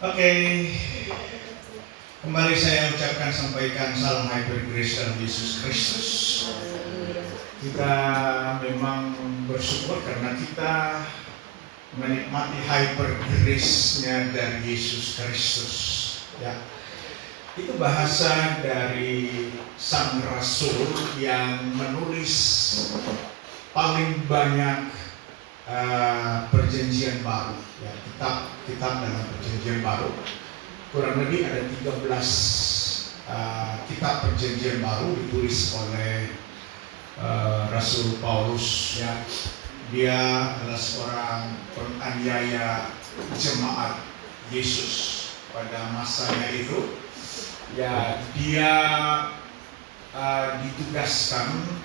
Oke, kembali saya ucapkan sampaikan salam Hyper Grace dalam Yesus Kristus. Kita memang bersyukur karena kita menikmati Hyper Grace-nya dari Yesus Kristus. Ya, itu bahasa dari Sang Rasul yang menulis paling banyak perjanjian baru, ya, kitab dalam perjanjian baru. Kurang lebih ada 13 kitab perjanjian baru ditulis oleh Rasul Paulus. Ya, dia adalah seorang penganiaya jemaat Yesus pada masanya itu. Ya, dia ditugaskan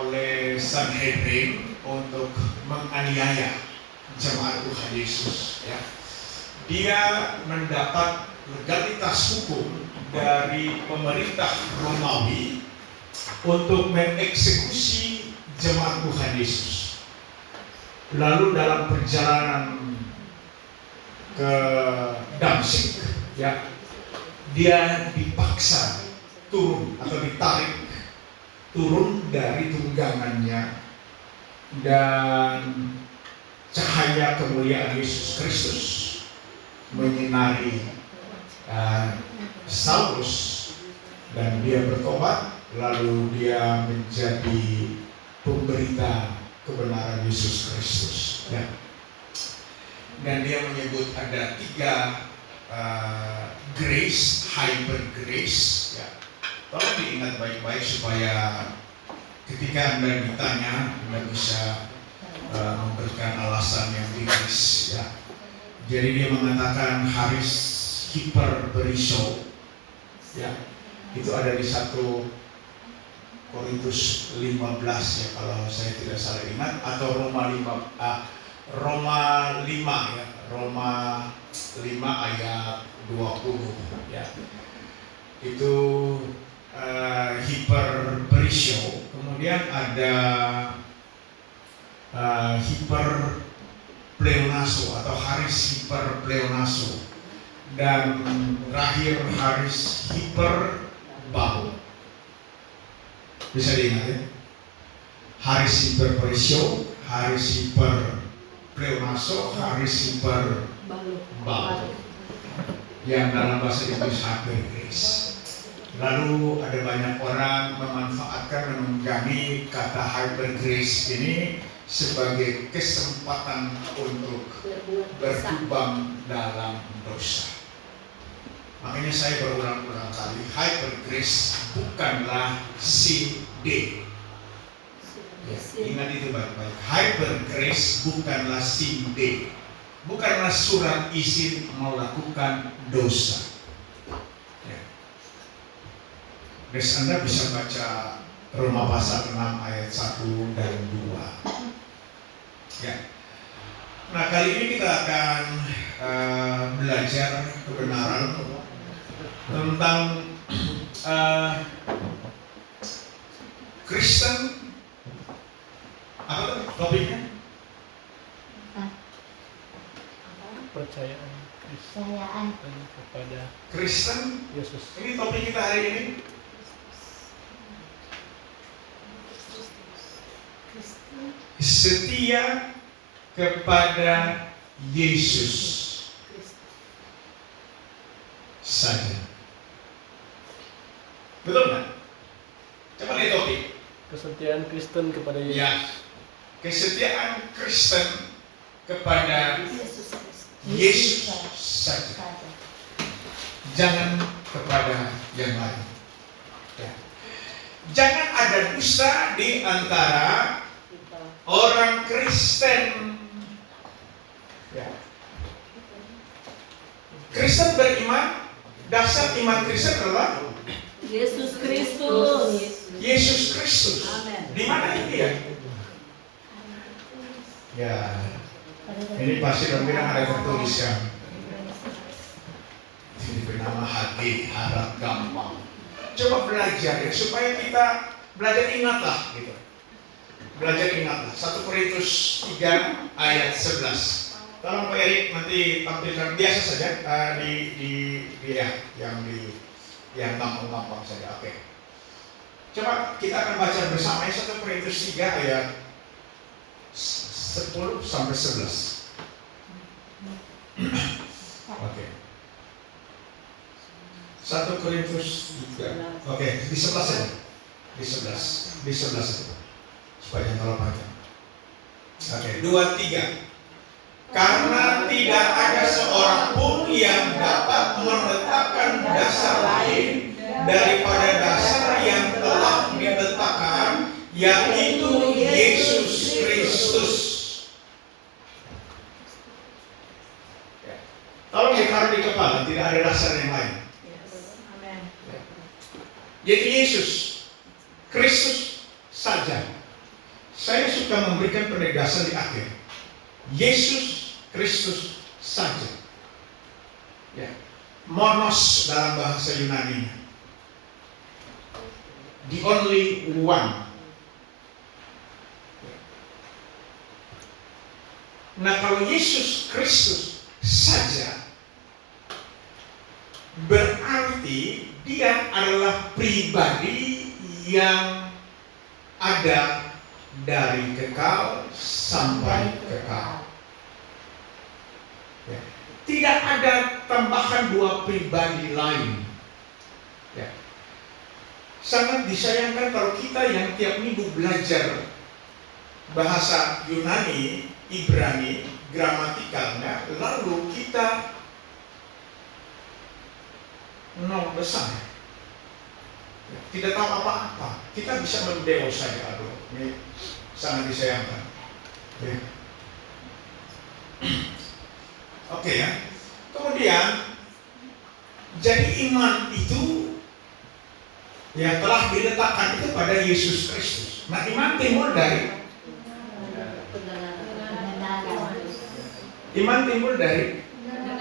oleh Sanhedrin untuk menganiaya jemaat Tuhan Yesus. Ya. Dia mendapat legalitas hukum dari pemerintah Romawi untuk mengeksekusi jemaat Tuhan Yesus. Lalu dalam perjalanan ke Damsyik, ya, dia dipaksa turun atau ditarik turun dari tunggangannya, dan cahaya kemuliaan Yesus Kristus menyinari Saulus, dan dia bertobat, lalu dia menjadi pemberita kebenaran Yesus Kristus. Ya. Dan dia menyebut ada 3 grace, hyper grace. Ya. Tolong diingat baik-baik supaya ketika Anda ditanya, Anda bisa memberikan alasan yang logis. Ya. Jadi dia mengatakan haris hiperberisho, ya, itu ada di 1 Korintus 15, ya, kalau saya tidak salah ingat, atau Roma 5, ya, Roma 5 ayat 20, ya. Itu hiperberisho. Kemudian ada hiperpleonaso atau haris hiperpleonaso, dan terakhir haris hiperbau. Bisa diingat, ya? Haris hiperberisho, haris hiperpleonaso, haris hiperbau, yang dalam bahasa Inggris hyper grace. Lalu ada banyak orang memanfaatkan, menunggangi kata hyper grace ini sebagai kesempatan untuk berkubang dalam dosa. Makanya saya berulang-ulang kali, hyper grace bukanlah sin D. Ya, ingat itu baik-baik. Hyper grace bukanlah sin D. Bukanlah surat izin melakukan dosa. Guys, Anda bisa baca Roma pasal 6 ayat 1 dan 2. Ya. Nah, kali ini kita akan belajar kebenaran tentang Kristen. Apa topiknya? Percayaan kepada Kristen Yesus. Ini topik kita hari ini. Setia kepada Yesus saja. Betul nggak? Coba lihat topik. Kesetiaan Kristen kepada Yesus. Ya, kesetiaan Kristen kepada Yesus saja. Jangan kepada yang lain. Ya. Jangan ada dusta di antara orang Kristen. Ya. Kristen beriman, dasar iman Kristen adalah Yesus Kristus. Yesus Kristus. Di mana ini ya? Ya, ini pasti dong bilang ada tertulis yang ini bernama hati, harap gampang. Coba belajar ya, supaya kita belajar ingatlah gitu. Belajar ingatlah. 1 Korintus 3 ayat 11. Tolong Pak Erik nanti tampilkan biasa saja di yang gampang-gampang saja. Oke. Coba kita akan baca bersama 1 Korintus 3 ayat 10 sampai 11. Oke. 1 Korintus 3. Oke, di 11 saja. Di 11 saja. Supaya jangan terlalu panjang. Oke, 2, 3. Karena tidak ada seorang pun yang dapat meletakkan dasar lain daripada dasar yang telah diletakkan, yaitu Yesus Kristus. Ya. Tolong ditaruh di kepala, tidak ada dasar yang lain. Yaitu Yesus Kristus saja. Saya suka memberikan penegasan di akhir. Yesus Kristus saja. Ya. Monos dalam bahasa Yunani. The only one. Nah, kalau Yesus Kristus saja, berarti dia adalah pribadi yang ada dari kekal sampai kekal. Ya. Tidak ada tambahan dua pribadi lain. Ya. Sangat disayangkan kalau kita yang tiap minggu belajar bahasa Yunani, Ibrani, gramatikalnya, lalu kita nol besar. Ya. Tidak tahu apa-apa. Kita bisa mendewa saja. Aduh, ini sangat disayangkan. Ya. Oke ya. Kemudian jadi iman itu ya telah diletakkan itu pada Yesus Kristus. Nah, iman timbul dari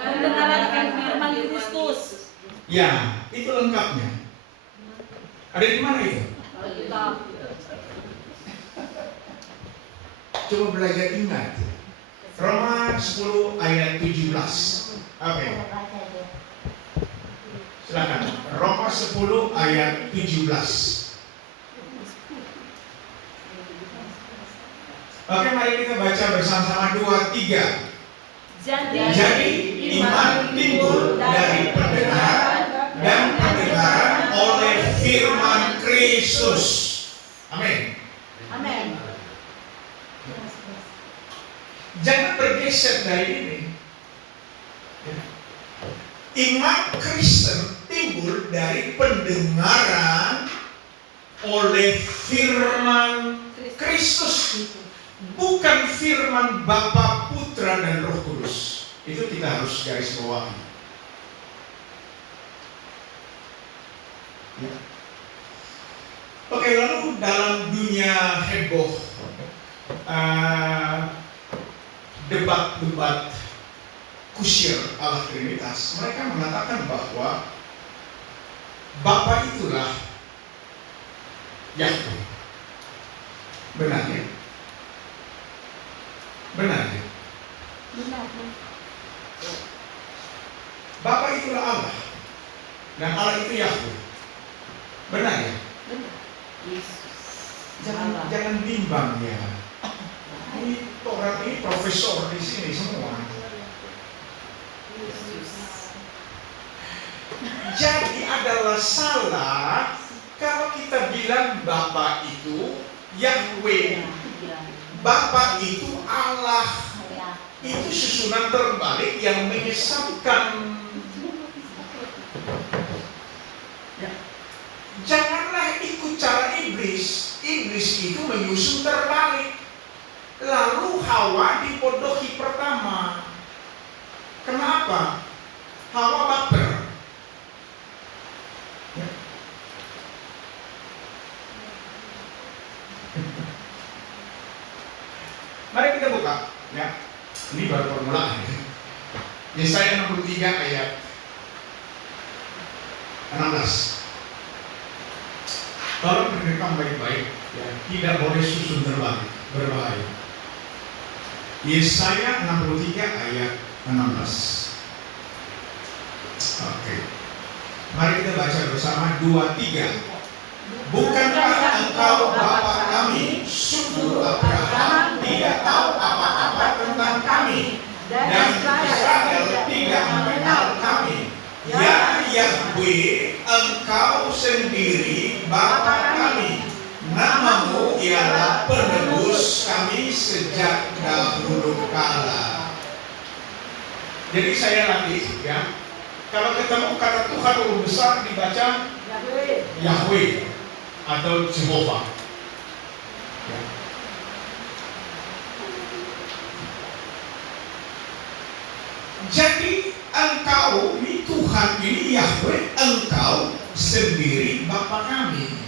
Mendengarkan firman Kristus. Ya, itu lengkapnya. Ada di mana itu? Coba belajar ingat. Roma 10 ayat 17. Oke. Silakan. Roma 10 ayat 17. Oke, mari kita baca bersama-sama 2, 3. Jadi iman timbul dari pendengaran dan pendengaran oleh firman Kristus. Amin. Amin. Jangan bergeser dari ini. Iman Kristen timbul dari pendengaran oleh firman Kristus, bukan firman Bapa, Putra, dan Roh Kudus. Itu kita harus garis bawahi. Ya. Oke, lalu dalam dunia heboh, debat-debat kusir ala Trinitas, mereka mengatakan bahwa Bapa itulah Yahweh. Benar ya? Benar ya? Bapa itulah Allah dan Allah itu Yahweh. Benar ya? Jangan bimbang ya. Ini orang ini profesor di sini semua. Jadi adalah salah kalau kita bilang Bapa itu Yahweh, Bapa itu Allah. Itu susunan terbalik yang menyesatkan. Ya. Janganlah ikut cara iblis. Iblis itu menyusun terbalik. Lalu Hawa dibodohi pertama. Kenapa? Hawa baper. Ya. Mari kita buka, ya. Ini baru permulaan. Yesaya 63 ayat 16. Tolong dengarkan baik-baik, ya. Tidak boleh susun terbalik, berbahaya. Yesaya 63 ayat 16. Oke. Mari kita baca bersama 2-3. Bukankah engkau Bapa kami, suku Abraham, tidak tahu apa-apa tentang kami, dan Israel tidak mengenal kami? Ya Yahweh, engkau sendiri Bapa kami. Namamu ialah penebus kami sejak dahulu kala. Jadi saya latih ya. Kalau ketemu kata Tuhan huruf besar dibaca Yahweh atau Jehovah. Ya. Jadi engkau ini Tuhan ini Yahweh, engkau sendiri Bapa kami.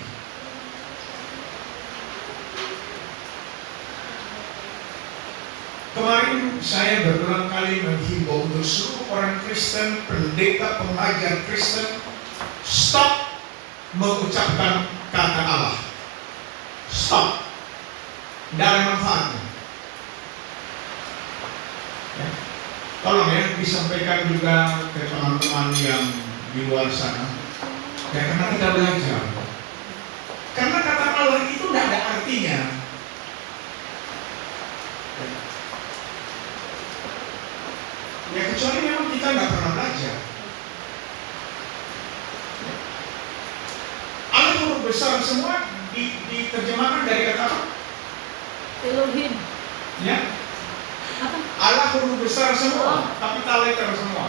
Kemarin saya berulang kali menghimbau untuk seluruh orang Kristen, pendeta, pengajar Kristen, stop mengucapkan kata Allah. Stop. Tidak ada manfaatnya. Ya. Tolong ya disampaikan juga ke teman-teman yang di luar sana. Ya, karena kita belajar. Karena kata Allah itu tidak ada artinya. Ya kecuali memang kita nggak pernah belajar. Allah huruf besar semua diterjemahkan dari kata apa? Elohim. Ya. Allah huruf besar semua, capital letter semua.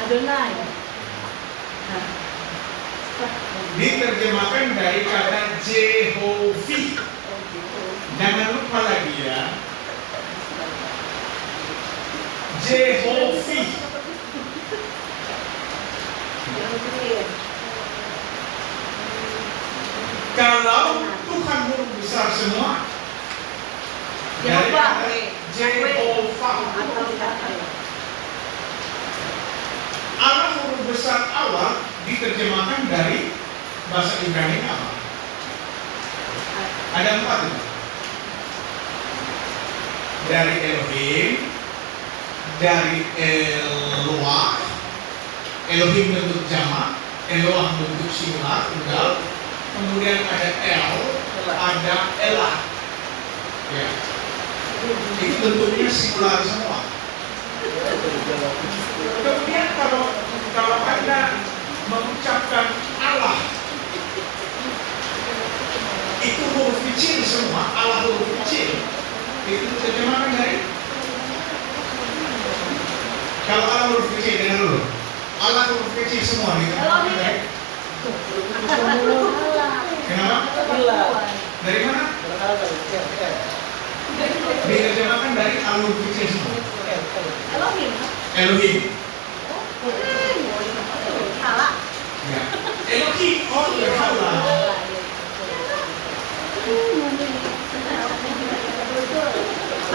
Adonai. Diterjemahkan dari kata Jehovi. Jangan lupa lagi ya. Jehovi. Kalau Tuhan huruf besar semua, dari kata Jehovah. Allah huruf besar awal diterjemahkan dari bahasa Ibrani apa? Ada 4 itu. Dari Elohim, dari Eloah, Elohim bentuk jamak, Eloah bentuk singular tunggal, kemudian ada El, ada Elah. Ya. Itu bentuknya singular semua. Kemudian kalau Anda mengucapkan Allah, itu huruf kecil semua, Allah huruf kecil. Itu terjemahan dari kalau Allah huruf kecil, dengar dulu. Allah huruf kecil semua diterjemahkan dari kenapa? Dari mana? Diterjemahkan dari Allah huruf kecil semua. Elohim. Elohim. Salah. Ya. Elohim, oh ya Allah.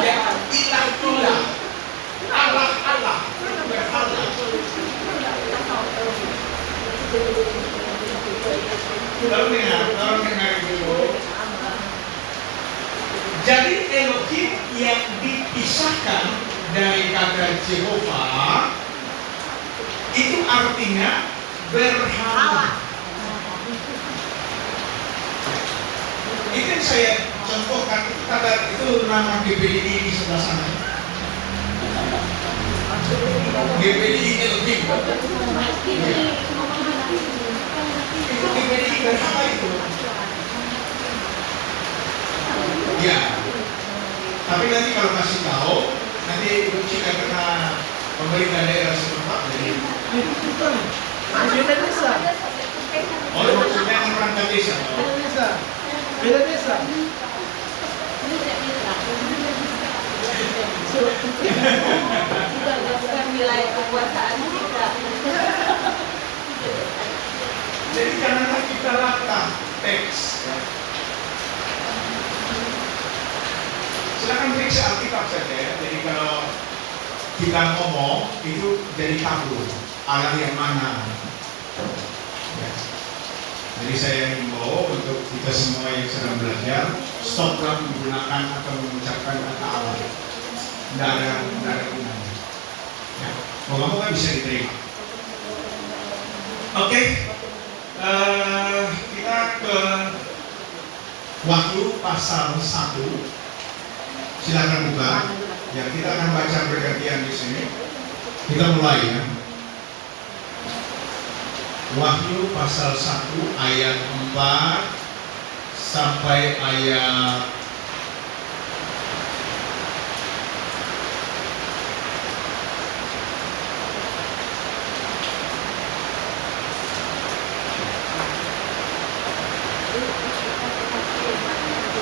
Ya, ilah. Allah. Berhala. Tolong dengar dulu. Jadi Elohim yang dipisahkan dari kata Jehovah itu artinya berhala. Itu yang saya contohkan, kata itu nama GPI di sebelah sana. GPI Elohim. Itu GPI berhala itu. Ya. Tapi nanti kalau kasih tahu, nanti kita kena pemerintah daerah setempat jadi. Beda desa. Oh, maksudnya orang desa. Beda desa. Bukan wilayah kekuasaan kita. Jadi karena kita latah teks. Silakan periksa Alkitab saja ya. Jadi kalau kita ngomong itu jadi tabu Allah yang mana. Ya. Jadi saya himbau untuk kita semua yang sedang belajar, stoplah menggunakan atau mengucapkan kata Allah. Tidak ada gunanya. Ya, moga-moga bisa diterima. Oke, kita ke Wahyu pasal 1. Silakan buka. Ya, kita akan baca bergantian di sini. Kita mulai ya. Wahyu pasal 1 ayat 4 sampai ayat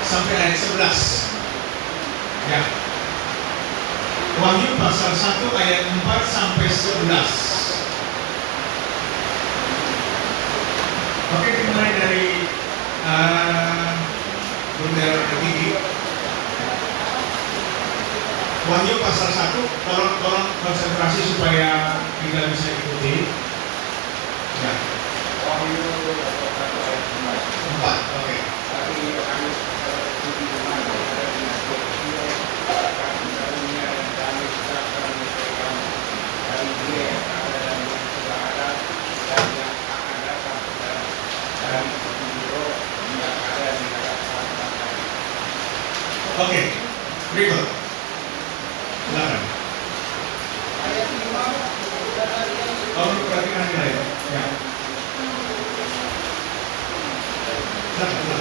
sampai ayat 11. Ya. Wahyu pasal 1 ayat 4 sampai 11. Oke, dimulai dari bendera tertinggi. Wahyu pasal 1, tolong konsentrasi supaya kita bisa ikuti. Ya. Wahyu pasal 1 ayat 4, oke. Tapi Yohanes di mana ada di Sofia akan karunia dan kami serahkan mereka dari dia yang ada dan yang sudah ada dan yang akan datang dari Biro yang ada di hadapan Bapa. Oke, berikut. Silakan. Ayat 5 dan ayat Tolong perhatikan ini ya. Ya. Silakan.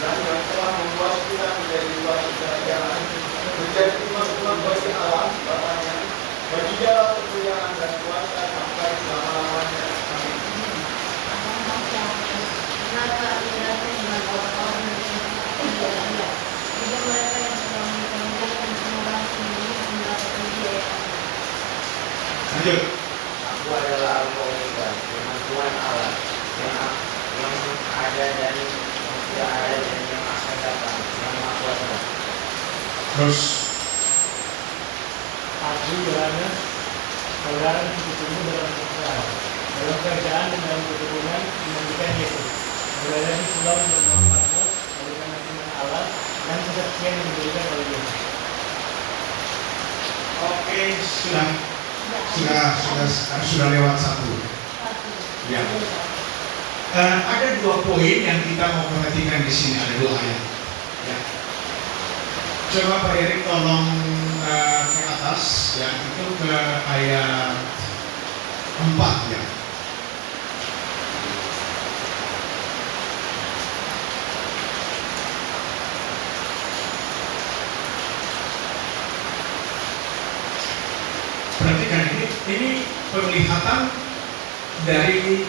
Dan yang telah membuat kita menjadi suatu kerajaan, menjadi umat-umat bagi Allah Bapaknya, bagi Dia kemuliaan dan kuasa sampai selama-lamanya. Amin. Lanjut. Aku adalah Alfa Omega, firman Tuhan Allah, yang ada dan yang sudah ada dan yang akan datang, yang Maha Kuasa. Terus. Aku Yohanes, saudara bertemu dalam Israel, dalam kerajaan dan dalam keturunan menantikan Yesus, berada di pulau bernama Patmos, karena firman Allah dan kesaksian yang diberikan oleh Yesus. Oke, sudah lewat 1. Ya. Ada 2 poin yang kita mau perhatikan di sini, ada 2 ayat. Ya. Coba Pak Erik tolong ke atas, ya, itu ke ayat 4 ya. Perhatikan ini penglihatan dari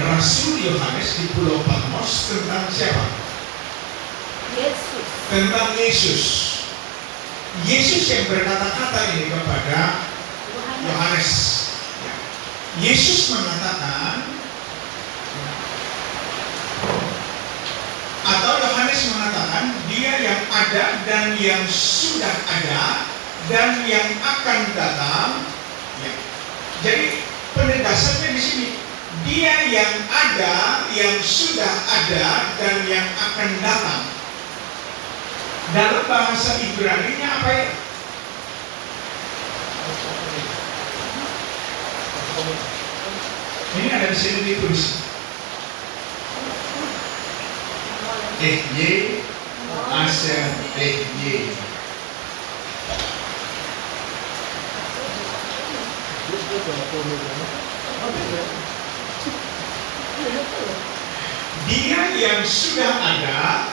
Rasul Yohanes di Pulau Patmos tentang siapa? Yesus. Tentang Yesus. Yesus yang berkata-kata ini kepada Yohanes. Ya. Yesus mengatakan, atau Yohanes mengatakan, Dia yang ada dan yang sudah ada dan yang akan datang. Ya. Jadi penegasannya di sini, Dia yang ada, yang sudah ada dan yang akan datang. Dalam bahasa Ibrani-nya apa ya? Ini ada di sini ditulis. Y Aser Y. Dia yang sudah ada,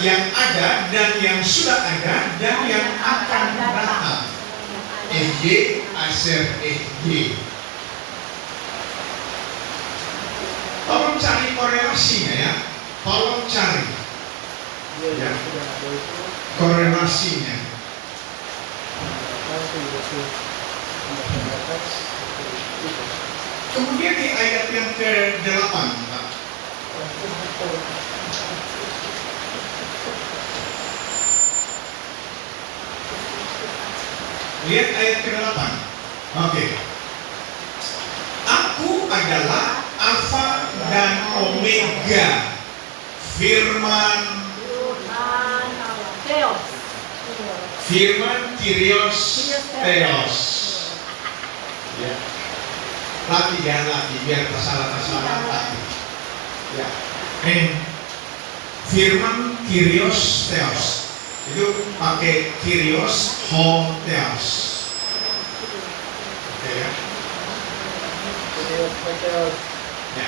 yang ada dan yang sudah ada dan yang akan datang. Y Aser Y. Tolong cari korelasinya ya. Tolong cari ya, korelasinya. Kemudian di ayat yang ke-8, Pak. Lihat ayat ke-8. Oke. Aku adalah Alfa dan Omega. Firman Theos. Kyrios Theos. Ya. Latih biar salah latih. Ya. Ini firman Kyrios Theos. Itu pakai Kyrios Ho Theos. Oke ya. Ya.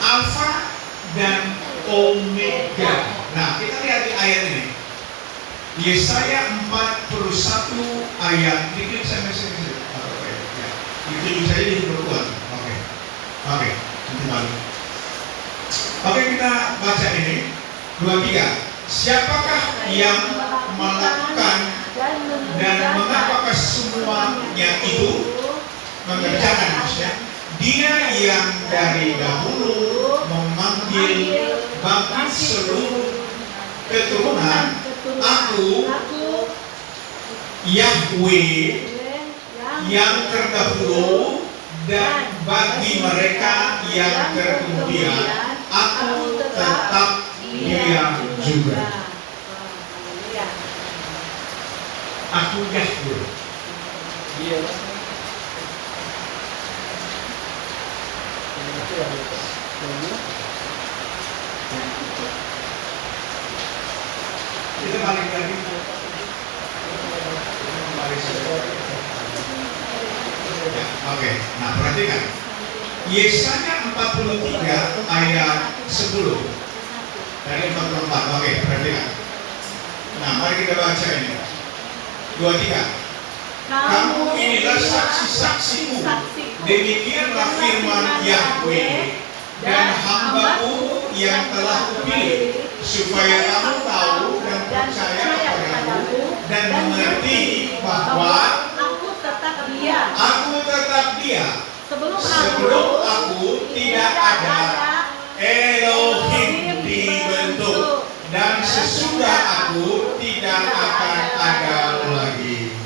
Alfa dan Omega. Nah, kita lihat di ayat ini. Yesaya 41 ayat. Dikit saya mesej. Ya. Itu saya di berkuat. Oke. Nanti balik. Oke, kita baca ini. 2-3. Siapakah yang melakukan dan mengapakah semuanya itu mengerjakan maksudnya? Dia yang dari dahulu memanggil bangkit seluruh keturunan. Aku Yahweh yang terdahulu, dan bagi mereka yang terkemudian aku tetap Dia juga. Aku Yahweh. Dia Kita balik lagi. Ya, oke. Nah, perhatikan. Yesaya 43 ayat 10 dari 44. Oke, perhatikan. Nah, mari kita baca ini. 2-3. Kamu inilah saksi-saksiku. Demikianlah firman Yahweh dan hamba-Mu yang telah kupilih, supaya kamu tahu dan percaya kepadaku dan mengerti bahwa aku tetap Dia. Aku tetap Dia. Sebelum aku tidak ada Elohim dibentuk, dan sesudah aku tidak akan ada lagi.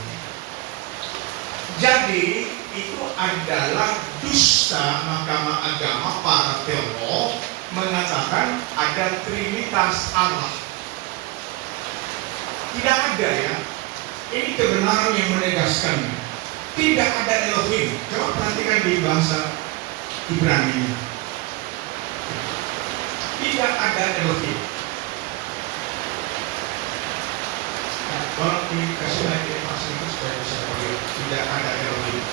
Jadi itu adalah dusta Mahkamah Agama para teolog mengatakan ada Trinitas Allah. Tidak ada ya. Ini kebenaran yang menegaskannya. Tidak ada Elohim. Coba perhatikan di bahasa Ibrani. Tidak ada Elohim. Nah, kalau dikasih lagi maksud itu supaya bisa boleh tidak ada Elohim.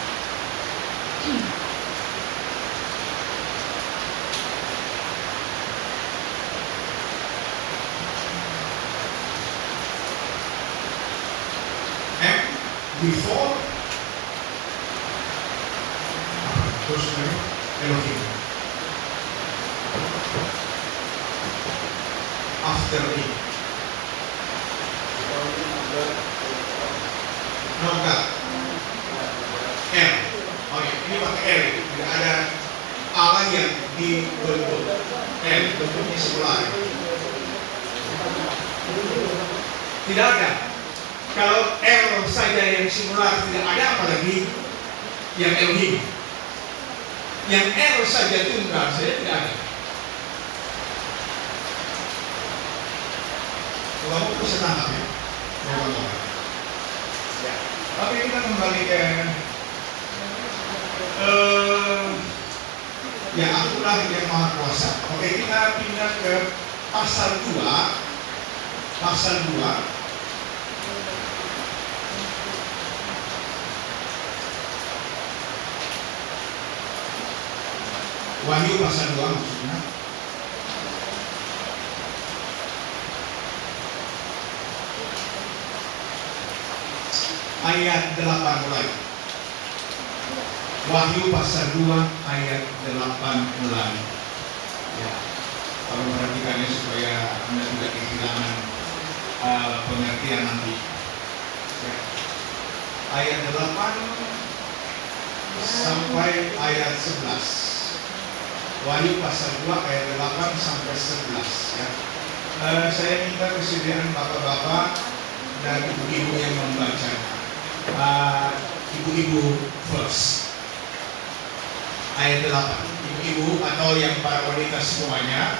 And before terus Elohim. After it. No God. L. Oke, ini pakai L. Tidak ada Allah yang dibentuk. L bentuknya singular. Tidak ada. Kalau L saja yang singular tidak ada, apalagi yang Elohim. Yang L saja tunggal saja tidak ada. Kamu bisa tangkap ya? Ya. Oke, kita kembali ke ya akulah yang maha kuasa. Oke, kita pindah ke pasal 2. Pasal 2. Wahyu pasal 2 maksudnya. Ayat 8 mulai. Wahyu pasal 2 ayat 8 mulai. Ya. Kalau perhatikannya supaya Anda tidak kehilangan pengertian nanti. Ya. Ayat 8 sampai ayat 11. Wahyu pasal 2 ayat 8 sampai 11 ya. Saya minta kesediaan bapak-bapak dan ibu-ibu yang membaca. Ibu-ibu first. Ayat 8. Ibu-ibu atau yang para wanita semuanya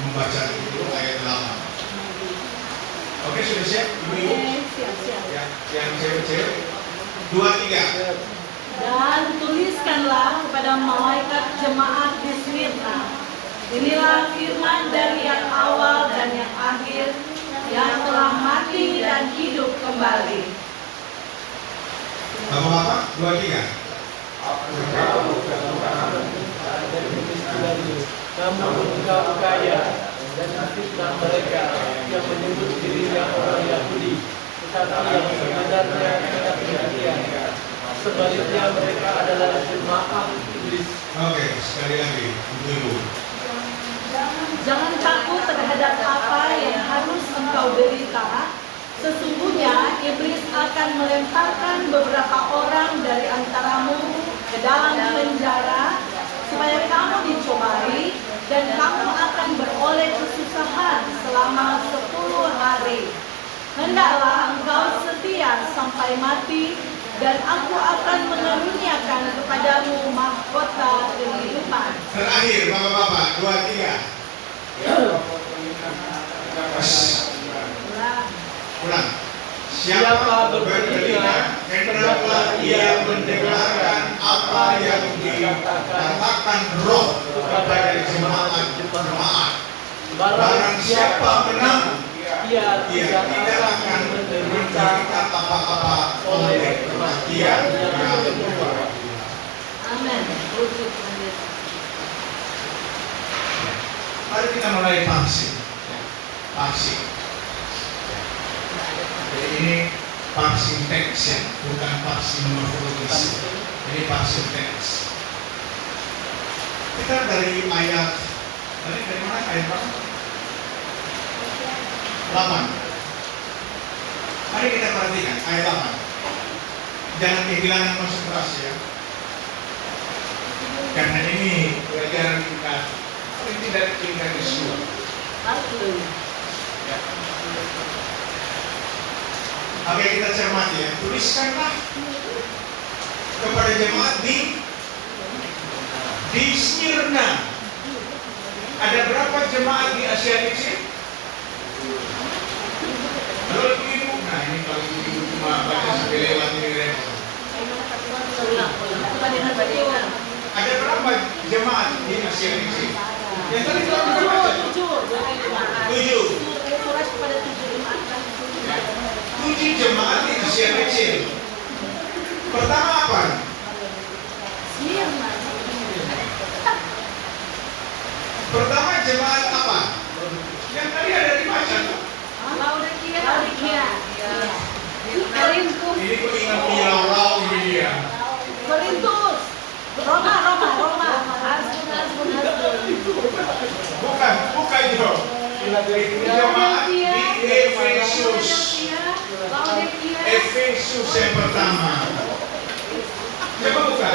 membaca itu ayat 8. Oke, sudah siap ibu-ibu? Siap. Ya, yang cewek-cewek. 2, 3. Dan tuliskanlah kepada malaikat jemaat di Smyrna. Inilah firman dari yang awal dan yang akhir, yang telah mati dan hidup kembali. Bapak-bapak, 2, 3. Namun engkau kaya dan fitnah mereka yang menyebut dirinya orang Yahudi, tetapi yang sebenarnya tidak demikian. Sebaliknya mereka adalah jemaah iblis. Oke, sekali lagi, ibu-ibu. Jangan takut terhadap apa yang harus engkau derita. Sesungguhnya iblis akan melemparkan beberapa orang dari antaramu ke dalam penjara supaya kamu dicobai dan kamu akan beroleh kesusahan selama 10 hari. Hendaklah engkau setia sampai mati, dan aku akan mengaruniakan kepadamu mahkota kehidupan. Terakhir, bapak-bapak, 2, 3. Ulang. Siapa bertelinga, hendaklah ia mendengarkan apa yang dikatakan Roh kepada jemaat. Barang siapa menang, ia tidak akan menderita apa-apa oleh kematian yang kedua. Amin. Puji Tuhan Yesus. Mari kita mulai vaksin. Jadi ini vaksin teks ya, bukan vaksin morfologis. Ini vaksin teks. Kita dari ayat, dari mana ayat berapa? 8. Mari kita perhatikan ayat 8. Jangan kehilangan konsentrasi ya. Karena ini pelajaran kita paling tidak tinggal di surga. Ya. Oke, kita cermati ya. Tuliskanlah kepada jemaat di Smyrna. Ada berapa jemaat di Asia Kecil? Halo ibu-ibu. Nah ini kalau ibu-ibu cuma baca sampai lewat ini repot. Ada berapa jemaat di Asia Kecil? Yang tadi kita baca 7. 7 jemaat di Asia Kecil. Pertama apa? Pertama jemaat apa? Yang tadi ada dibaca tuh. Laodikia. Ini kok ingat Milau ini dia. Korintus. Roma. Bukan itu. Jemaat di Efesus. Efesus yang pertama. Coba buka.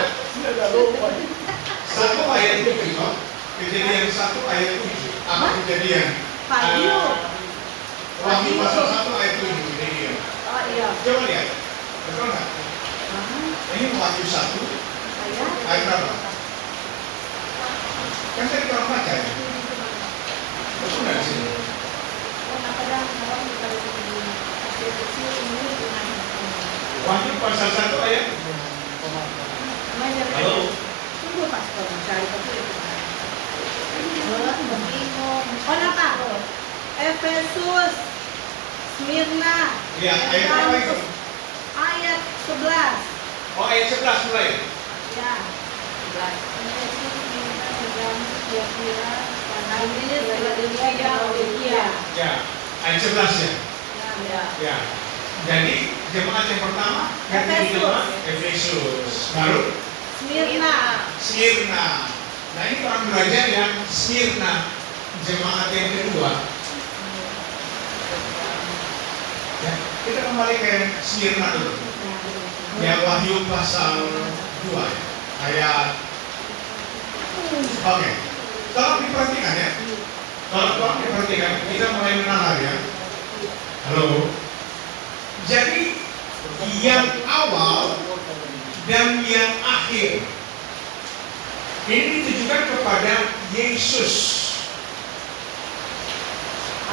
1 ayat 7 toh. Kejadian 1 ayat 7. Apa kejadian? Wahyu pasal 1 ayat 7 ini dia. Oh iya. Coba lihat. Betul nggak? Ini Wahyu 1 ayat berapa? Kan tadi orang baca ya. Betul nggak di sini? Wahyu pasal 1 ayat. Halo. Tunggu pastor mencari Oh napa? Efesus, Smyrna. Ya, ayat berapa itu? Ayat 11. Oh, ayat 11 mulai. Ya. 11. Ya, ayat 11 ya. Ya. Ya. Jadi jemaat yang pertama kan ini jemaat Efesus. Baru Smyrna. Nah ini orang belajar yang Smyrna, jemaat yang kedua. Ya, kita kembali ke Smyrna dulu. Ya, Wahyu pasal 2. ayat. Oke, tolong diperhatikan ya. Tolong diperhatikan. Kita mulai menalar ya. Halo. Jadi yang awal dan yang akhir ini ditujukan kepada Yesus.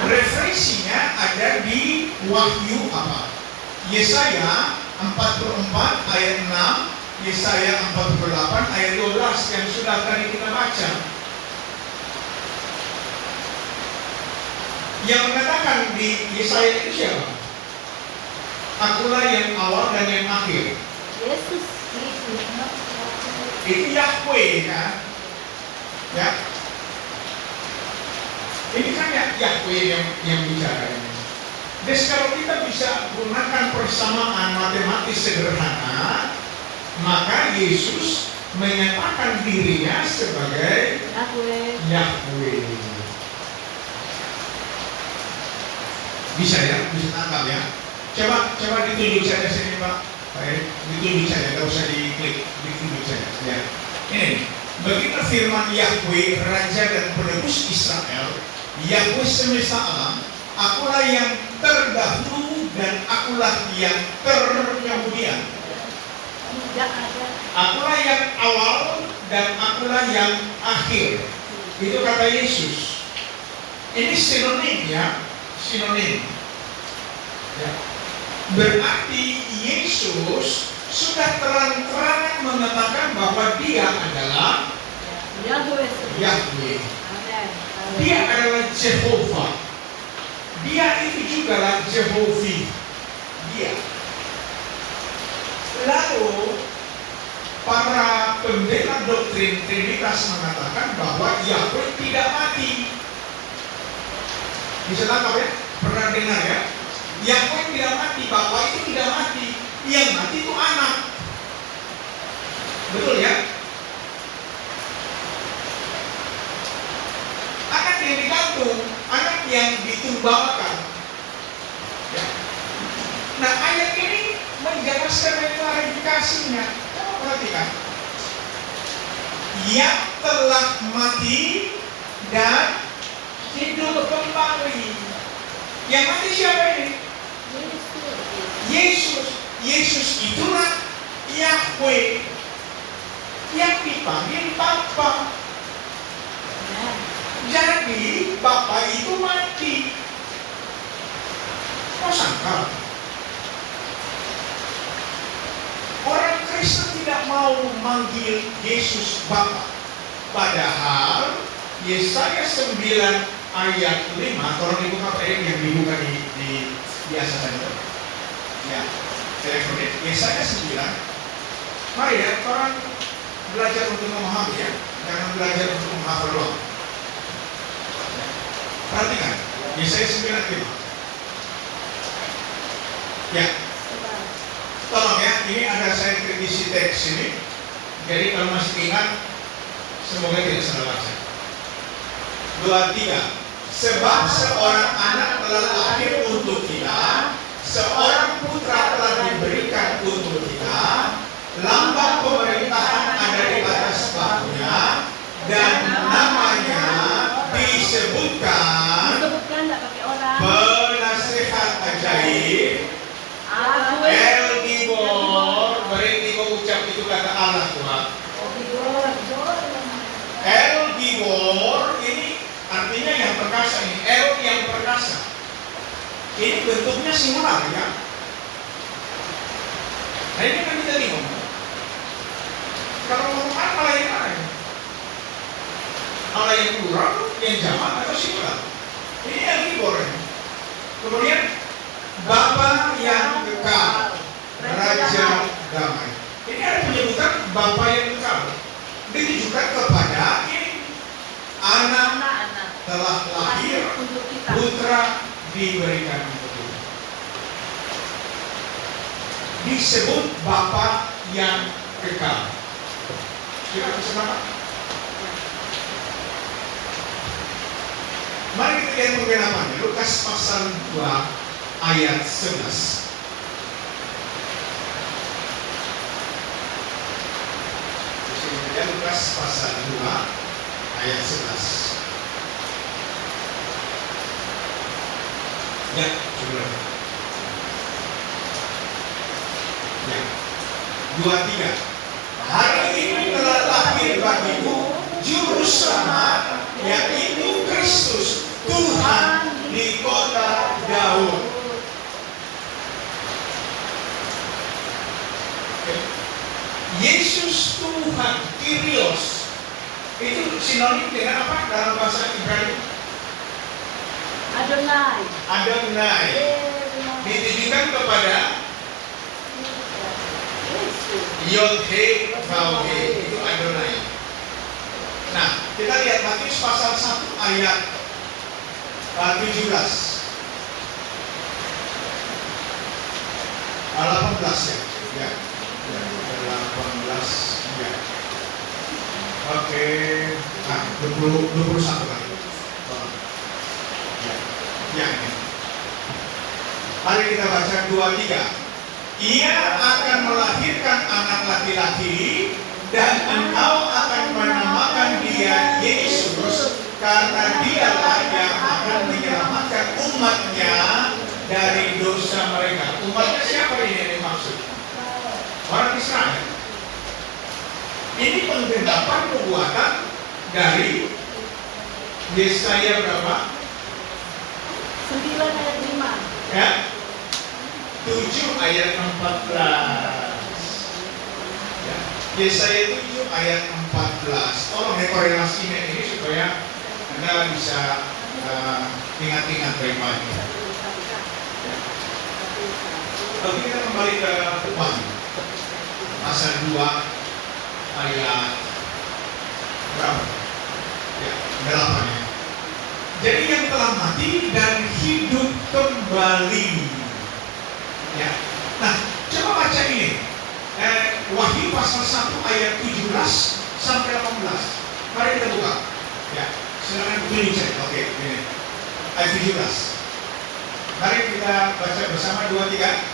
Referensinya ada di Wahyu apa? Yesaya 44 ayat 6, Yesaya 48 ayat 12 yang sudah tadi kita baca. Yang mengatakan di Yesaya itu siapa? Akulah yang awal dan yang akhir. Yesus. Itu Yahweh kan? Ya. Ini kan Yahweh yang bicara ini. Jadi kalau kita bisa gunakan persamaan matematis sederhana, maka Yesus menyatakan dirinya sebagai Yahweh. Bisa ya? Bisa tangkap ya? Coba ditunjuk saja sini Pak. Baik, ditunjuk saja, nggak usah diklik, ditunjuk saja. Ya. Ini, begitu firman Yahweh, Raja dan Penebus Israel, Yahweh semesta alam, akulah yang terdahulu dan akulah yang terkemudian. Akulah yang awal dan akulah yang akhir. Itu kata Yesus. Ini sinonim ya, sinonim. Ya. Berarti Yesus sudah terang-terangan mengatakan bahwa dia adalah Yahweh. Dia adalah Jehovah. Dia itu juga lah Jehovi. Dia. Lalu para pembela doktrin Trinitas mengatakan bahwa Yahweh tidak mati. Bisa tangkap ya? Pernah dengar ya? Yahweh tidak mati, Bapa itu tidak mati. Yang mati itu anak. Betul ya? Anak yang digantung, anak yang ditumbangkan. Ya. Nah, ayat ini menjelaskan klarifikasinya. Coba perhatikan. Yang telah mati dan hidup kembali. Yang mati siapa ini? Yesus. Yesus itulah Yahweh yang dipanggil Bapa. Jadi Bapa itu mati. Kok sangka? Orang Kristen tidak mau manggil Yesus Bapa. Padahal Yesaya 9 ayat 5, tolong dibuka ayat yang dibuka di biasa saja. Ya, teleponin. Yesaya 9. Mari ya, orang belajar untuk memahami ya, jangan belajar untuk menghafal doang. Perhatikan, Yesaya 9 5. Ya, tolong ya, ini ada saya kritisi teks ini. Jadi kalau masih ingat, semoga tidak salah baca. 2, 3. Sebab seorang anak telah lahir untuk kita, seorang putra telah diberikan untuk kita, lambang pemerintahan ada di atas bahunya, dan namanya disebutkan Penasihat Ajaib, El Gibor. Berarti kau ucap itu kata Allah Tuhan. El Gibor ini artinya yang perkasa ini. El yang perkasa. Ini bentuknya singular ya. Nah ini kan kita bingung. Kalau ngomong Allah yang mana ya? Allah yang plural, yang jamak atau singular? Ini El Gibor ya. Kemudian Bapa yang kekal, Raja damai. Ini ada penyebutan Bapa yang kekal. Ditujukan kepada ini anak telah lahir, putra diberikan untuk kita. Disebut Bapa yang kekal. Kita bisa apa? Mari kita lihat penggenapannya. Lukas pasal 2 ayat 11. Lukas pasal 2 ayat 11. Ya, coba. Ya. 23. Hari ini telah lahir bagimu juru selamat, yaitu Kristus Tuhan di kota Daud. Yesus Tuhan, Kyrios, itu sinonim dengan apa dalam bahasa Ibrani? Adonai. Adonai. Ditujukan kepada Yod He Vav He, itu Adonai. Nah, kita lihat Matius pasal 1 ayat 17. 18 ya. Ya. 18 ya. Oke. Nah, 21 kali. Ya. Ya ini. Mari kita baca 23. Ia akan melahirkan anak laki-laki dan engkau akan menamakan dia Yesus, karena dialah yang akan menyelamatkan umatnya dari dosa mereka. Umatnya siapa ini yang dimaksud? Orang Israel. Ini penggenapan nubuatan dari Yesaya berapa? 9 ayat 5. Ya. 7 ayat 14. Ya. Yesaya 7 ayat 14. Tolong korelasinya ini supaya Anda bisa ingat-ingat baik-baik. Ya. Oke, kita kembali ke Wahyu pasal 2 ayat berapa? Ya, 8 ya. Jadi yang telah mati dan hidup kembali. Ya. Nah, coba baca ini. Wahyu pasal 1 ayat 17 sampai 18. Mari kita buka. Ya, silakan pilih cek. Oke, ini. Ayat 17. Mari kita baca bersama 2, 3.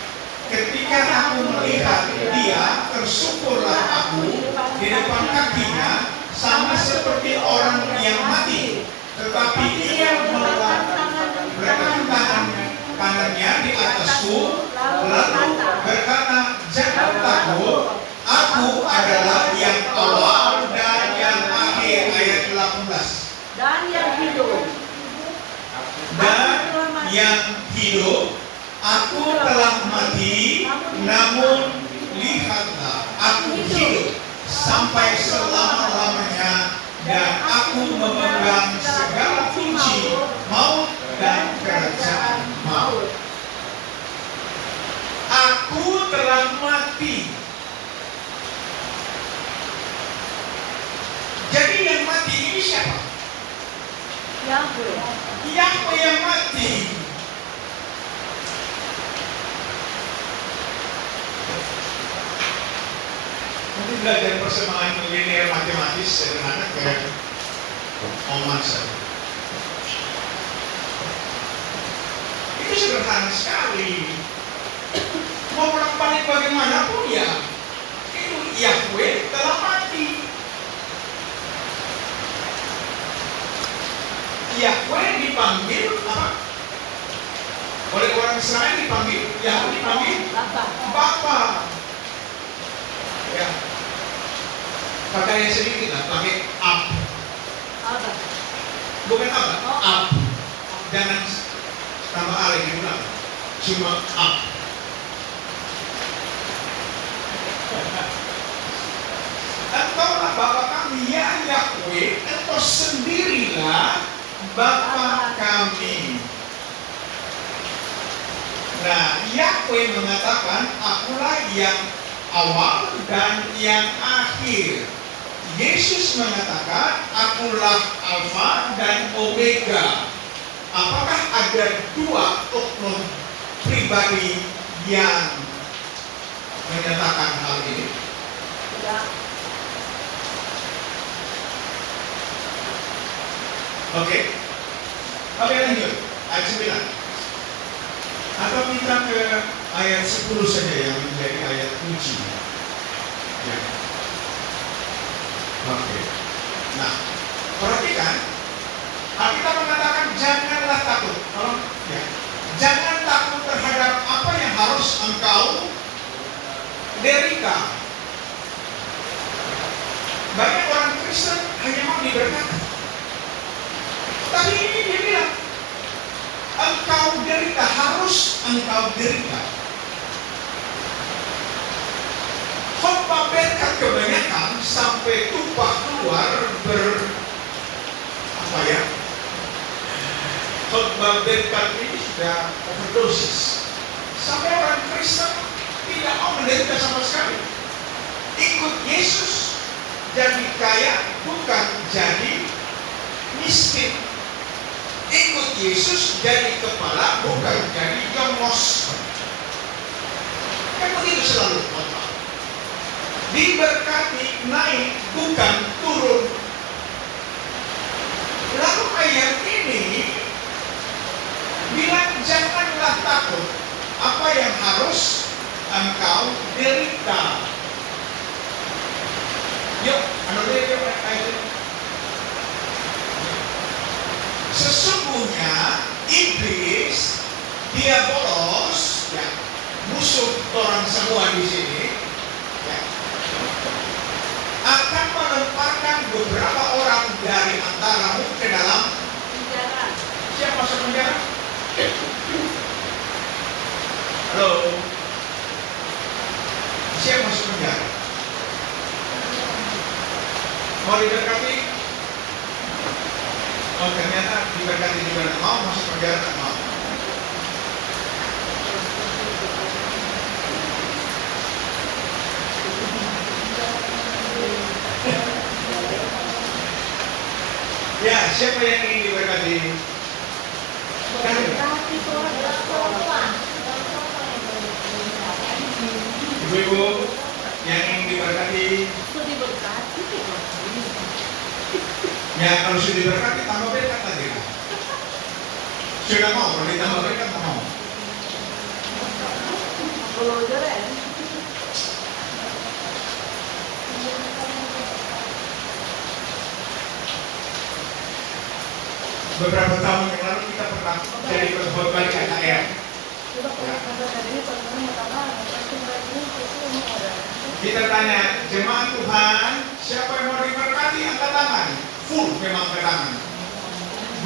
Ketika aku melihat dia, tersyukurlah aku di depan kakinya, sama seperti orang yang mati. Tetapi ia meletakkan tangan kanannya di atasku, lalu berkata, jangan takut, aku adalah yang awal dan yang akhir. Ayat 18. Dan yang hidup. Dan yang hidup, aku telah mati, namun lihatlah, aku hidup sampai selama-lamanya, dan aku memegang segala kunci maut dan kerajaan maut. Aku telah mati. Jadi yang mati ini siapa? Yahweh. Yahweh yang mati. Nanti belajar persamaan linear matematis sederhana kayak oman saja. Itu sederhana sekali. Mau bolak-balik bagaimanapun ya, itu Yahweh telah mati. Yahweh dipanggil apa? Oleh orang Israel dipanggil, Yahweh dipanggil Bapa. Ya. Pakai yang sedikit lah, pakai up. Apa? Bukan apa? Up. Jangan tambah alih di belakang. Cuma up. Engkaulah Bapa kami, ya Yahweh, engkau sendirilah Bapa kami. Nah, Yahweh mengatakan, akulah yang awal dan yang akhir. Yesus mengatakan, akulah Alfa dan Omega. Apakah ada dua oknum pribadi yang menyatakan hal ini? Tidak. Oke. Oke, lanjut. Ayat 9. Atau kita ke ayat 10 saja yang menjadi ayat kunci. Ya. Oke. Nah, perhatikan, Alkitab mengatakan janganlah takut. Ya, jangan takut terhadap apa yang harus engkau derita. Banyak orang Kristen hanya mau diberkati. Tapi ini dia bilang, engkau derita, harus engkau derita. Khotbah berkat kebanyakan sampai tumpah keluar khotbah berkat ini sudah overdosis. Sampai orang Kristen tidak mau menderita sama sekali. Ikut Yesus jadi kaya, bukan jadi miskin. Ikut Yesus jadi kepala, bukan jadi jongos. Kan begitu selalu khotbah. Diberkati naik, bukan turun. Lalu ayat ini bilang janganlah takut apa yang harus engkau derita. Yuk, ayat ini. Sesungguhnya iblis, diabolos, ya, musuh orang semua di sini, ya, akan melemparkan beberapa orang dari antaramu ke dalam penjara. Siapa masuk penjara? Halo? Siapa masuk penjara? Mau diberkati? Oh, ternyata diberkati juga tidak mau, masuk penjara tidak mau. Ya, siapa yang ingin diberkati? Berkati Tuhan. Ibu-ibu yang ingin diberkati, Itu diberkati. ya kalau sudah diberkati tambah berkat lagi. Sudah mau, kalau ditambah berkat tak mau. Kalau jeren. Beberapa tahun yang lalu kita pernah jadi khotbah di KKR. Kita tanya jemaat Tuhan, siapa yang mau diberkati angkat tangan. Full memang angkat tangan.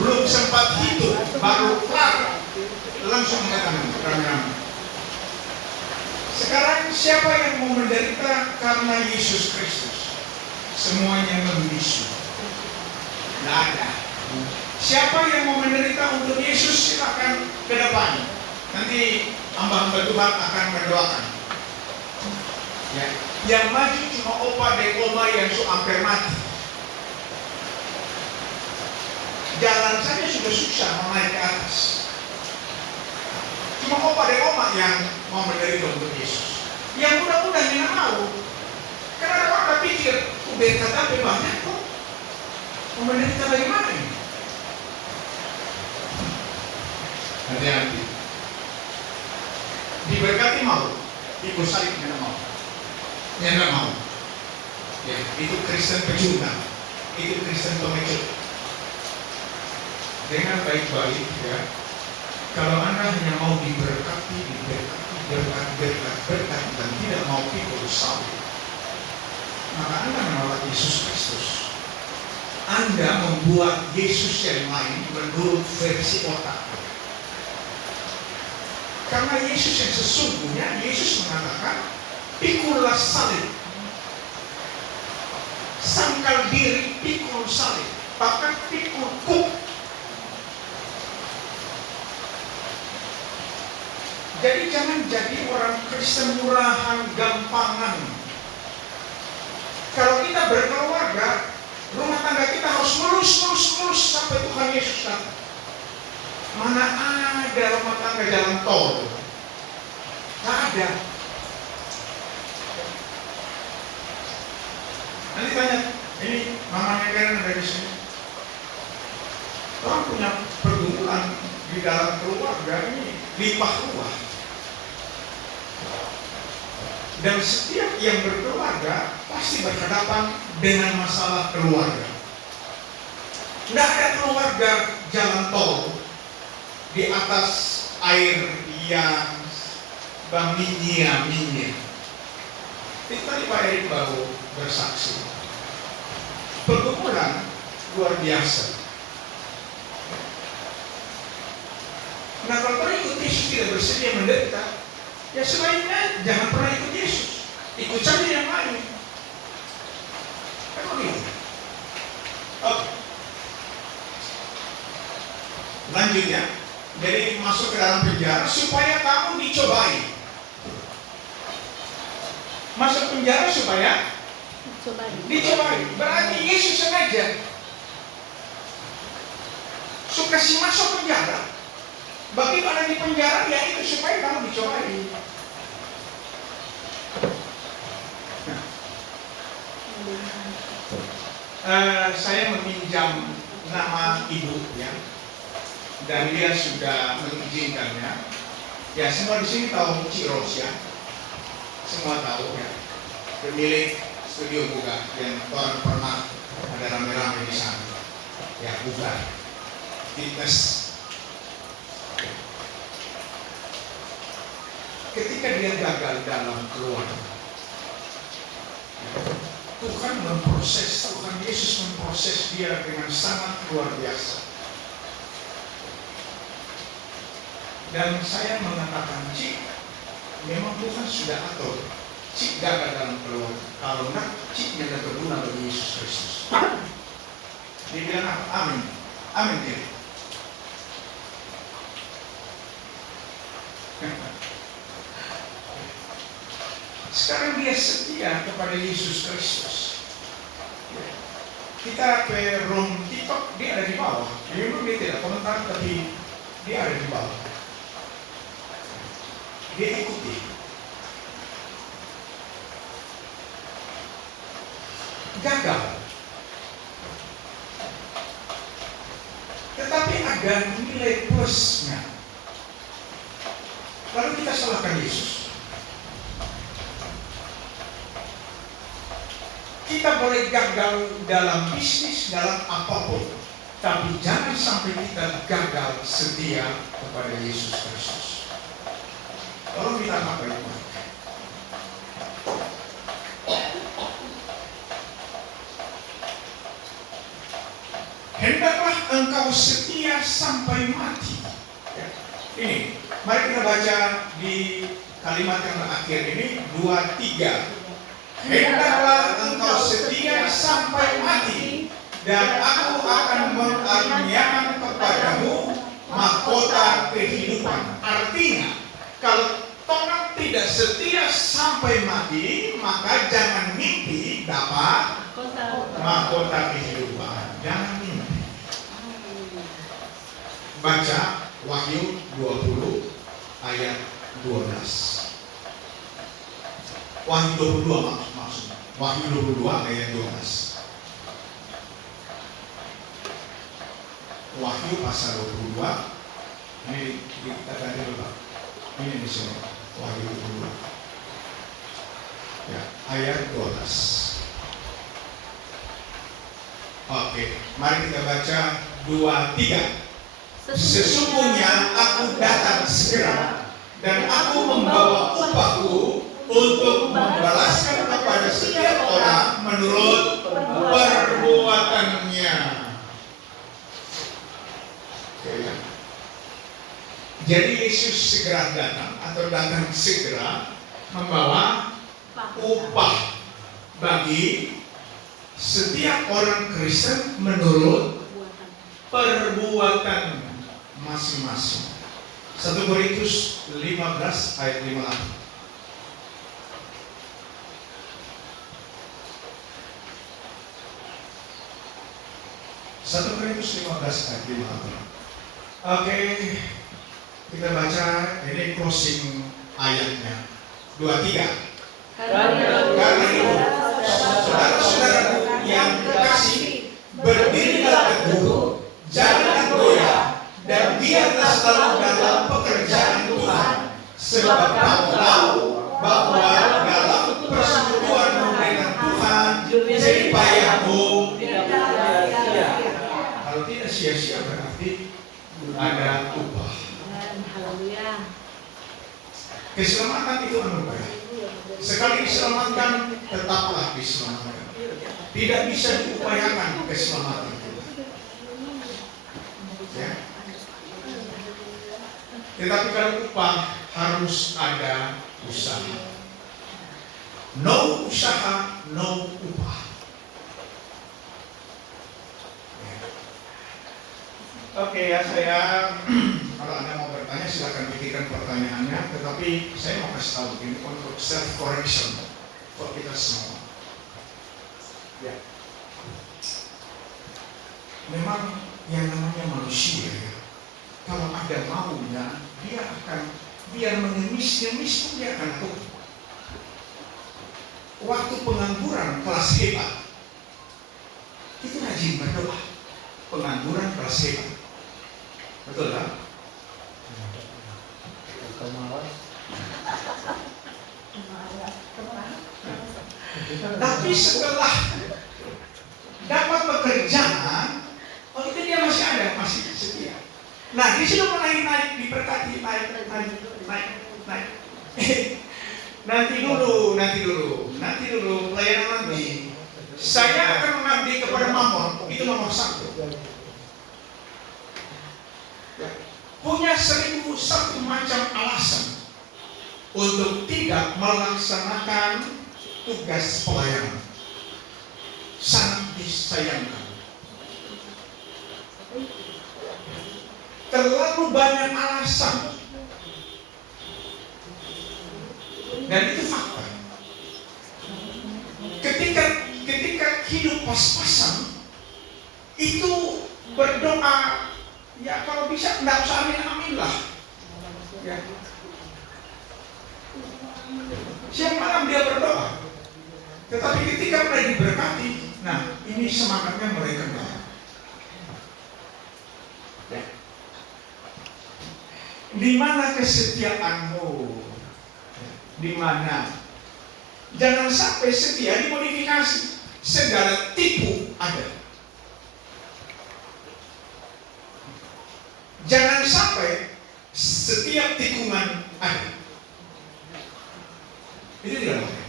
Belum sempat hitung, baru kelar langsung angkat tangan rame-rame. Sekarang siapa yang mau menderita karena Yesus Kristus? Semuanya membisu. Tidak ada. Siapa yang mau menderita untuk Yesus, silakan ke depan. Nanti hamba-hamba Tuhan akan mendoakan. Ya. Yang maju cuma opa dan oma yang hampir mati. Jalan saja sudah susah mau naik ke atas. Cuma opa dan oma yang mau menderita untuk Yesus. Yang mudah-mudahan yang mau. Karena orang pikir, berkat apa banyak kok. Mau menderita bagaimana ini? Hati-hati. Diberkati mau, ikut salib tidak mau. Tidak mau. Ya, itu Kristen pecundang. Itu Kristen pengecut. Dengan baik-baik, ya. Kalau Anda hanya mau diberkati, berkat, dan tidak mau pikul salib, maka Anda menolak Yesus Kristus. Anda membuat Yesus yang lain menurut versi otak. Karena Yesus yang sesungguhnya, Yesus mengatakan, pikullah salib. Sangkal diri, pikul salib. Bahkan pikul kuk. Jadi jangan jadi orang Kristen murahan, gampangan. Kalau kita berkeluarga, rumah tangga kita harus mulus sampai Tuhan Yesus datang. Mana ada rumah tangga jalan tol? Tidak ada. Nanti tanya, ini mamanya Karen ada di sini. Orang punya pergumulan di dalam keluarga ini limpah ruah. Dan setiap yang berkeluarga pasti berhadapan dengan masalah keluarga. Tidak ada keluarga jalan tol di atas air yang berminyak. Itu tadi Pak Erik baru bersaksi. Pergumulan luar biasa. Nah, kalau pengikut Yesus tidak bersedia menderita, ya sebaiknya jangan pernah ikut Yesus. Ikut saja yang lain. Kan begitu. Oke. Lanjut ya. Jadi masuk ke dalam penjara supaya kamu dicobai. Masuk penjara supaya dicobai. Berarti Yesus sengaja kasih masuk penjara. Bagaimana di penjara? Ya itu supaya kamu dicobai. Saya meminjam nama ibu ya, dan dia sudah mengizinkannya. Ya semua di sini tahu Cik Ros ya, semua tahu ya, pemilik studio buka yang orang pernah ada rame-rame di sana. Ya bukan fitness. Ketika dia gagal dalam keluarga, Tuhan Yesus memproses dia dengan sangat luar biasa. Dan saya mengatakan, Cik, memang Tuhan sudah atur. Cik gagal dalam keluarga. Kalau enggak, Cik tidak berguna bagi Yesus Kristus. Dia bilang, amin. Amin, dia. Sekarang dia setia kepada Yesus Kristus. Kita ke room TikTok, dia ada di bawah. Memang dia tidak komentar, tapi dia ada di bawah. Dia ikuti. Gagal. Tetapi ada nilai plusnya. Lalu kita salahkan Yesus. Kita boleh gagal dalam bisnis, dalam apapun, tapi jangan sampai kita gagal setia kepada Yesus Kristus. Tolong kita ngapain? Hendaklah engkau setia sampai mati. Ya. Ini, mari kita baca di kalimat yang terakhir ini 2-3. Hendaklah engkau setia sampai mati, dan aku akan mengaruniakan kepadamu mahkota kehidupan. Artinya, kalau orang tidak setia sampai mati, maka jangan mimpi dapat mahkota kehidupan. Jangan mimpi. Baca Wahyu 20 ayat 12. Wahyu 22 maksudnya. Wahyu 22 ayat 12. Wahyu pasal 22. Ini kita ganti dulu. Ini di sini. Wahyu 22. Ya, ayat 12. Oke, mari kita baca 2-3. Sesungguhnya aku datang segera, dan aku membawa upahku untuk membalaskan kepada setiap orang menurut perbuatannya. Jadi Yesus segera datang atau datang segera membawa upah bagi setiap orang Kristen menurut perbuatan masing-masing. 1 Korintus 15 ayat 58. 1 Korintus 15 ayat 58. Oke, kita baca ini closing ayatnya 2-3. Karena itu, saudara-saudaraku yang terkasih, berdirilah teguh, jangan goyah, dan biarlah selalu dalam pekerjaan Tuhan, sebab kamu tahu bahwa dalam ada upah. Haleluya. Keselamatan itu anugerah. Sekali diselamatkan, tetaplah diselamatkan. Tidak bisa diupayakan keselamatan itu. Ya. Tetapi kalau upah harus ada usaha. No usaha, no upah. Ya. Oke ya, saya kalau Anda mau bertanya silakan pikirkan pertanyaannya. Tetapi saya mau kasih tahu ini untuk self correction buat kita semua. Ya. Memang yang namanya manusia ya, kalau ada maunya, dia akan biar mengemis-ngemis pun dia akan tuh. Waktu pengangguran kelas hebat itu rajin berdoa. Pengangguran kelas hebat, betul kan? Tapi setelah dapat pekerjaan, oh itu dia masih ada, masih setia. Nah di situ mulai naik, diberkati, naik. Nanti dulu pelayanan nanti. Saya akan mengabdi kepada Mamon, itu nomor 1. Punya 1001 macam alasan untuk tidak melaksanakan tugas pelayanan. Sangat disayangkan. Terlalu banyak alasan. Dan itu fakta. Ketika hidup pas-pasan, itu berdoa, ya kalau bisa enggak usah amin-amin lah. Ya. Siang malam dia berdoa. Tetapi ketika mulai diberkati, nah ini semangatnya mulai kembali. Ya. Di mana kesetiaanmu? Di mana? Jangan sampai setia dimodifikasi. Segala tipu ada. Jangan sampai setiap tikungan ada. Itu tidak boleh.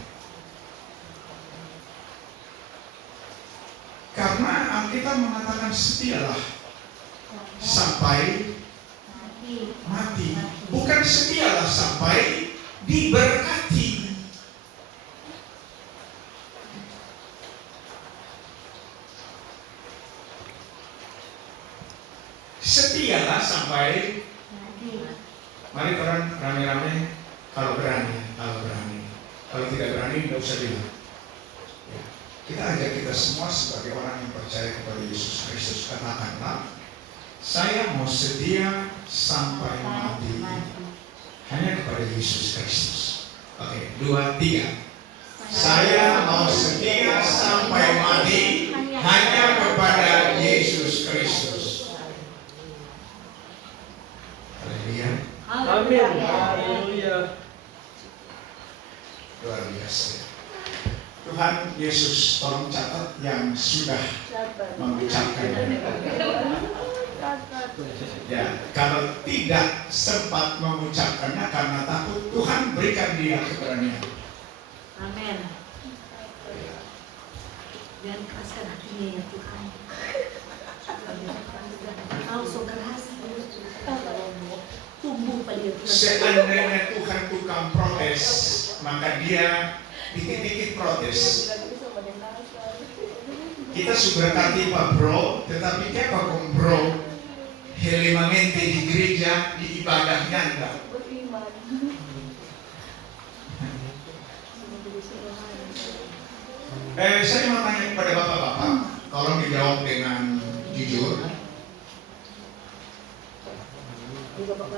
Karena Alkitab mengatakan setialah sampai mati. Bukan setialah sampai diberkati. Setialah sampai mari orang rame-rame kalau berani. Kalau tidak berani tidak usah bilang. Ya. Kita ajak kita semua sebagai orang yang percaya kepada Yesus Kristus, katakanlah, saya mau setia sampai mati hanya kepada Yesus Kristus. Oke, 2, 3. Saya mau setia sampai mati hanya kepada Yesus Kristus. Haleluya. Amin. Haleluya. Luar biasa. Tuhan Yesus tolong catat yang sudah mengucapkan. Ya, kalau tidak sempat mengucapkannya karena takut, Tuhan berikan dia keberanian. Amin. Dan keraskan hatinya ya Tuhan. Kau so keras. Tumbuh pada Tuhan. Seandainya Tuhan tukang protes, maka dia dikit-dikit protes. Kita sudah berkati Pak Bro, tetapi kayak Pak Bro helimamente di gereja, di ibadahnya enggak. Saya mau tanya kepada bapak-bapak, tolong dijawab dengan jujur.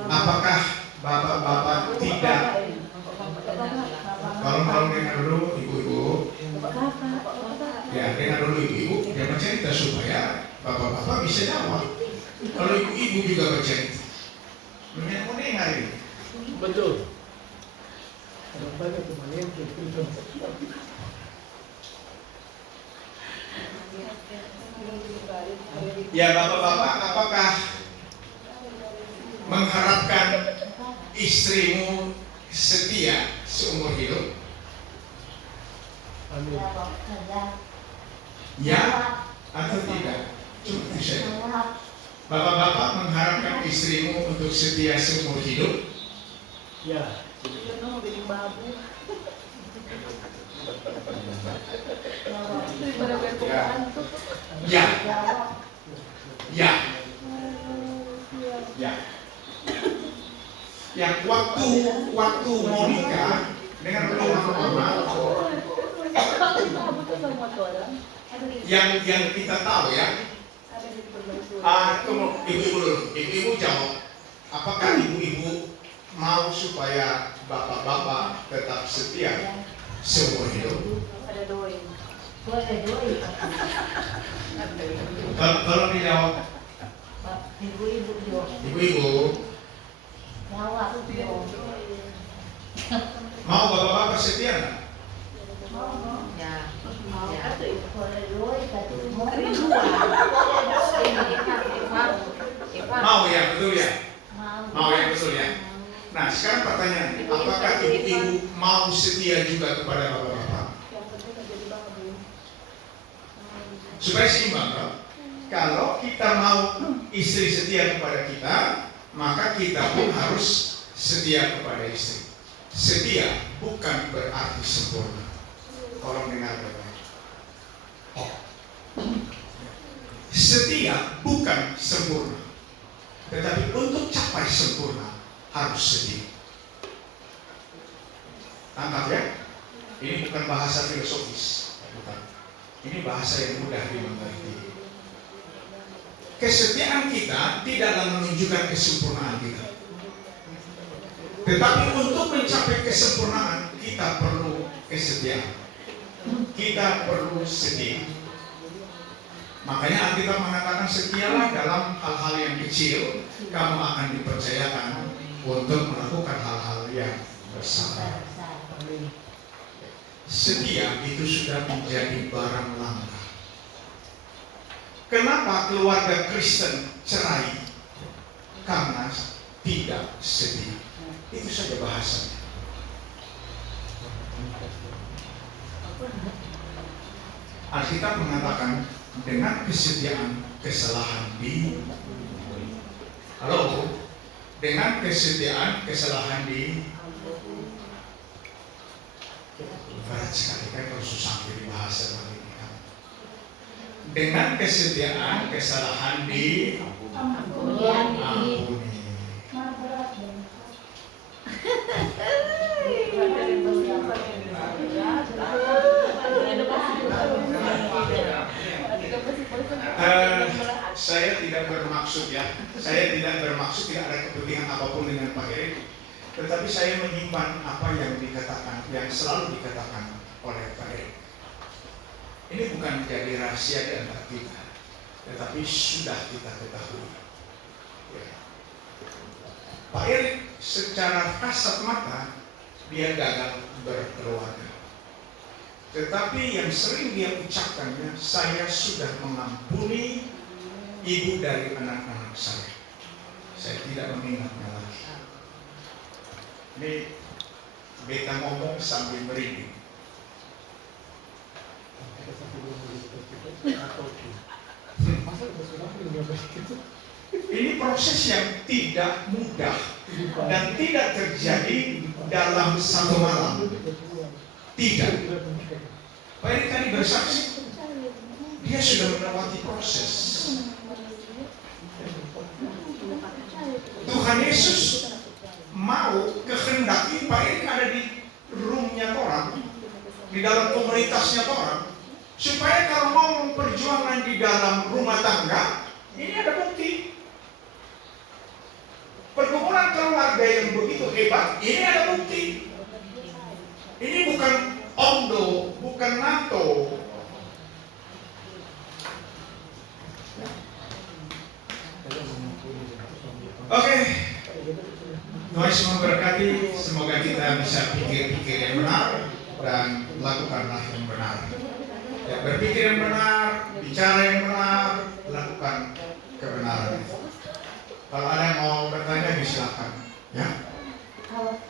Apakah bapak-bapak tidak? Tolong dengar dulu ibu-ibu. Ya, dengar dulu ibu-ibu. Dia bercerita supaya bapak-bapak bisa jawab. Kalau ibu-ibu juga bercerita, dunia mau dengar ini. Betul. Banyak teman yang Ya bapak-bapak, apakah mengharapkan istrimu setia seumur hidup? Amin. Ya atau tidak? Cuma itu saja. Bapak-bapak mengharapkan istrimu untuk setia seumur hidup? Ya. Ya. Ya. Ya. Yang waktu mau nikah dengan rumah yang kita tahu ya. Tunggu, ibu-ibu dulu. Ibu-ibu jawab. Apakah ibu-ibu mau supaya bapak-bapak tetap setia seumur hidup? Tolong dijawab. Ibu-ibu mau bapak-bapak setia nggak? Mau ya, betul ya? Mau ya, betul ya? Nah, sekarang pertanyaan, apakah ibu-ibu mau setia juga kepada bapak-bapak? Supaya seimbang, kan? Kalau kita mau istri setia kepada kita, maka kita pun harus setia kepada istri. Setia bukan berarti sempurna. Tolong dengar baik-baik. Setia bukan sempurna, tetapi untuk capai sempurna harus setia. Tangkap ya? Ini bukan bahasa filosofis, bukan. Ini bahasa yang mudah dimengerti. Kesetiaan kita tidaklah menunjukkan kesempurnaan kita, tetapi untuk mencapai kesempurnaan kita perlu kesetiaan. Kita perlu setia. Makanya Alkitab mengatakan setialah dalam hal-hal yang kecil, kamu akan dipercayakan untuk melakukan hal-hal yang besar. Setia itu sudah menjadi barang langka. Kenapa keluarga Kristen cerai? Karena tidak setia. Itu saja bahasanya. Alkitab mengatakan dengan kesetiaan kesalahan di halo, dengan kesetiaan kesalahan di berat sekali kan kalau susah jadi bahasa ini kan. Dengan kesetiaan kesalahan di ampuni. Saya tidak bermaksud ya, tidak ada kepentingan apapun dengan Pak Erik, tetapi saya menyimpan apa yang dikatakan, yang selalu dikatakan oleh Pak Erik. Ini bukan jadi rahasia di antara kita, tetapi sudah kita ketahui. Ya. Pak Erik secara kasat mata dia gagal berkeluarga, tetapi yang sering dia ucapkannya, saya sudah mengampuni ibu dari anak-anak saya. Saya tidak mengingatnya lagi. Ini beta ngomong sambil merinding. Ini proses yang tidak mudah dan tidak terjadi dalam satu malam. Tidak. Pak Erik tadi bersaksi, dia sudah melewati proses. Tuhan Yesus mau kehendaki Pak Erik ada di roomnya orang, di dalam komunitasnya orang, supaya kalau mau perjuangan di dalam rumah tangga, ini ada bukti. Pergumulan keluarga yang begitu hebat, ini ada bukti. Ini bukan omdo, bukan NATO. Oke, Tuhan Yesus memberkati. Semoga kita bisa pikir-pikir yang benar dan lakukanlah yang benar. Ya, berpikir yang benar, bicara yang benar, lakukan kebenaran. Kalau ada yang mau bertanya, silakan. Ya. Halo.